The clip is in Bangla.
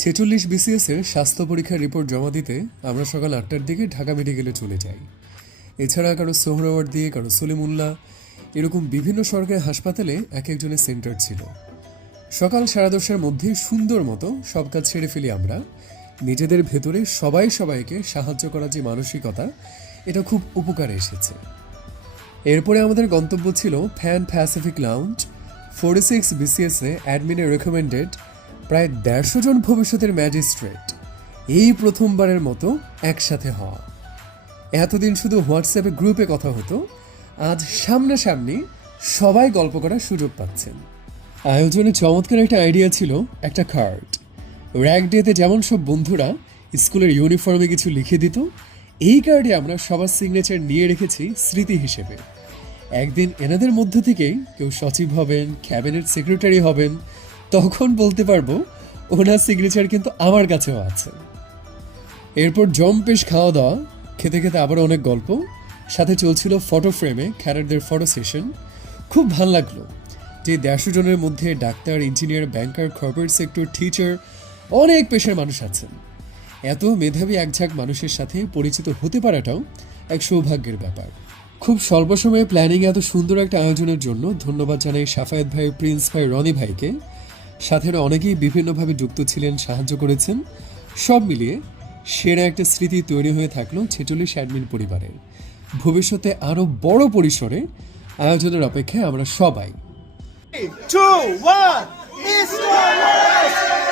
ছেচল্লিশ বিসিএসের স্বাস্থ্য পরীক্ষার রিপোর্ট জমা দিতে আমরা সকাল 8টার দিকে ঢাকা মেডিকেলে চলে যাই। এছাড়া কারো সোহরাওয়ার্দী, কারো সলিমুল্লাহ, এরকম বিভিন্ন সরকারি হাসপাতালে এক একজনের সেন্টার ছিল। সকাল 10:30টার মধ্যে সুন্দর মতো সব কাজ ছেড়ে ফেলি আমরা। নিজেদের ভেতরে সবাই সবাইকে সাহায্য করার যে মানসিকতা, এটা খুব উপকারে এসেছে। এরপরে আমাদের গন্তব্য ছিল ফ্যান প্যাসিফিক লাউঞ্জ। 46 বিসিএসে অ্যাডমিনের রেকমেন্ডেড প্রায় 150 জন ভবিষ্যতের ম্যাজিস্ট্রেট এই প্রথমবারের মতো একসাথে হওয়া। এতদিন শুধু হোয়াটসঅ্যাপে গ্রুপে কথা হতো, আজ সামনাসামনি সবাই গল্প করার সুযোগ পাচ্ছেন। আয়োজনে চমৎকার একটা আইডিয়া ছিল, একটা কার্ড। র্যাক ডেতে যেমন সব বন্ধুরা স্কুলের ইউনিফর্মে কিছু লিখে দিত, এই কার্ডে আমরা সবার সিগনেচার নিয়ে রেখেছি স্মৃতি হিসেবে। একদিন এনাদের মধ্য থেকেই কেউ সচিব হবেন, ক্যাবিনেট সেক্রেটারি হবেন, তখন বলতে পারবো ওনার সিগনেচার কিন্তু আমার কাছেও আছে। এরপর জম্পেশ খাওয়া দাওয়া, খেতে খেতে আবার অনেক গল্প, সাথে চলছিল ফটো ফ্রেমে ক্যাডারদের ফটো সেশন। খুব ভাল লাগলো যে 150 জনের মধ্যে ডাক্তার, ইঞ্জিনিয়ার, ব্যাংকার, কর্পোরেট সেক্টর, টিচার, অনেক পেশার মানুষ আছেন। এত মেধাবী একঝাঁক মানুষের সাথে পরিচিত হতে পারাটাও এক সৌভাগ্যের ব্যাপার। খুব স্বল্প সময়ে প্ল্যানিং এত সুন্দর একটা আয়োজনের জন্য ধন্যবাদ জানাই সাফায়েত ভাই, প্রিন্স ভাই, রনি ভাইকে। সাথে অনেকেই বিভিন্নভাবে যুক্ত ছিলেন, সাহায্য করেছেন। সব মিলিয়ে সেরা একটা স্মৃতি তৈরি হয়ে থাকলো 46 অ্যাডমিন পরিবারের। ভবিষ্যতে আরও বড় পরিসরে আয়োজনের অপেক্ষায় আমরা সবাই। 3, 2, 1, East West!